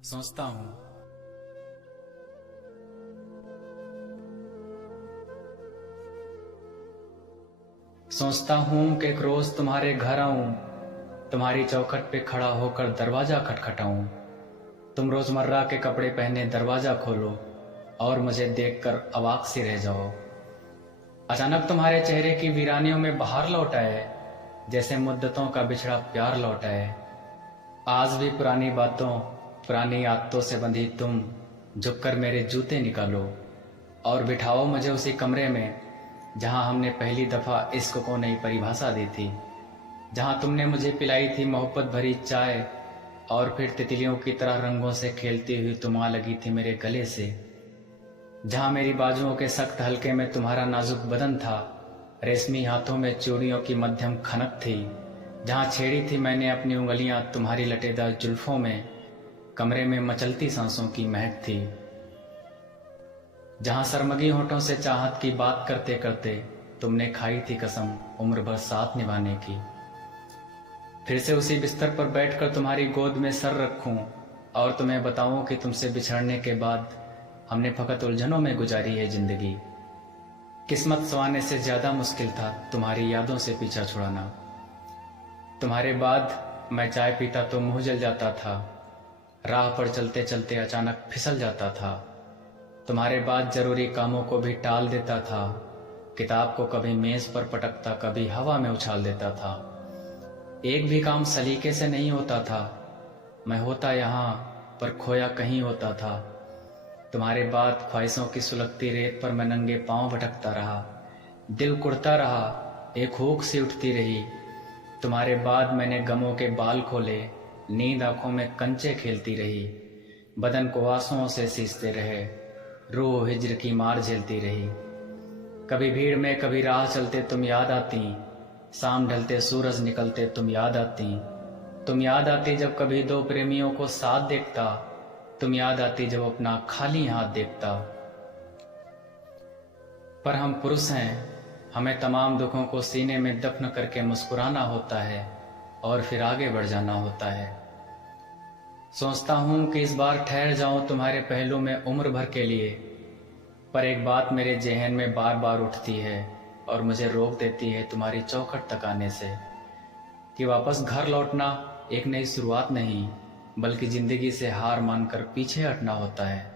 सोचता हूँ सोचता हूँ कि एक रोज तुम्हारे घर आऊं, तुम्हारी चौखट पे खड़ा होकर दरवाजा खटखटाऊं। तुम रोजमर्रा के कपड़े पहने दरवाजा खोलो और मुझे देखकर अवाक सी रह जाओ। अचानक तुम्हारे चेहरे की वीरानियों में बहार लौट आए, जैसे मुद्दतों का बिछड़ा प्यार लौट आए। आज भी पुरानी बातों, पुरानी आदतों से बंधी तुम झुककर मेरे जूते निकालो और बिठाओ मुझे उसी कमरे में जहां हमने पहली दफा इश्क को नई परिभाषा दी थी, जहां तुमने मुझे पिलाई थी मोहब्बत भरी चाय और फिर तितलियों की तरह रंगों से खेलती हुई तुम आ लगी थी मेरे गले से, जहां मेरी बाजुओं के सख्त हल्के में तुम्हारा नाजुक बदन था, रेशमी हाथों में चूड़ियों की मध्यम खनक थी, जहां छेड़ी थी मैंने अपनी उंगलियां तुम्हारी लटेदार जुल्फों में, कमरे में मचलती सांसों की महक थी, जहां शर्मगी होठों से चाहत की बात करते करते तुमने खाई थी कसम उम्र भर साथ निभाने की। फिर से उसी बिस्तर पर बैठकर तुम्हारी गोद में सर रखूं और तुम्हें बताऊं कि तुमसे बिछड़ने के बाद हमने फकत उलझनों में गुजारी है जिंदगी। किस्मत संवारने से ज्यादा मुश्किल था तुम्हारी यादों से पीछा छुड़ाना। तुम्हारे बाद मैं चाय पीता तो मुंह जल जाता था, राह पर चलते चलते अचानक फिसल जाता था। तुम्हारे बाद जरूरी कामों को भी टाल देता था, किताब को कभी मेज पर पटकता कभी हवा में उछाल देता था। एक भी काम सलीके से नहीं होता था, मैं होता यहाँ पर खोया कहीं होता था। तुम्हारे बाद ख्वाहिशों की सुलगती रेत पर मैं नंगे पांव भटकता रहा, दिल कुढ़ता रहा, एक हुक सी उठती रही। तुम्हारे बाद मैंने गमों के बाल खोले, नींद आंखों में कंचे खेलती रही, बदन को आंसुओं से सींचते रहे, रूह हिज्र की मार झेलती रही। कभी भीड़ में कभी राह चलते तुम याद आती, शाम ढलते सूरज निकलते तुम याद आती। तुम याद आती जब कभी दो प्रेमियों को साथ देखता, तुम याद आती जब अपना खाली हाथ देखता। पर हम पुरुष हैं, हमें तमाम दुखों को सीने में दफन करके मुस्कुराना होता है और फिर आगे बढ़ जाना होता है। सोचता हूं कि इस बार ठहर जाऊं तुम्हारे पहलू में उम्र भर के लिए, पर एक बात मेरे जेहन में बार बार उठती है और मुझे रोक देती है तुम्हारी चौखट तक आने से, कि वापस घर लौटना एक नई शुरुआत नहीं बल्कि जिंदगी से हार मानकर पीछे हटना होता है।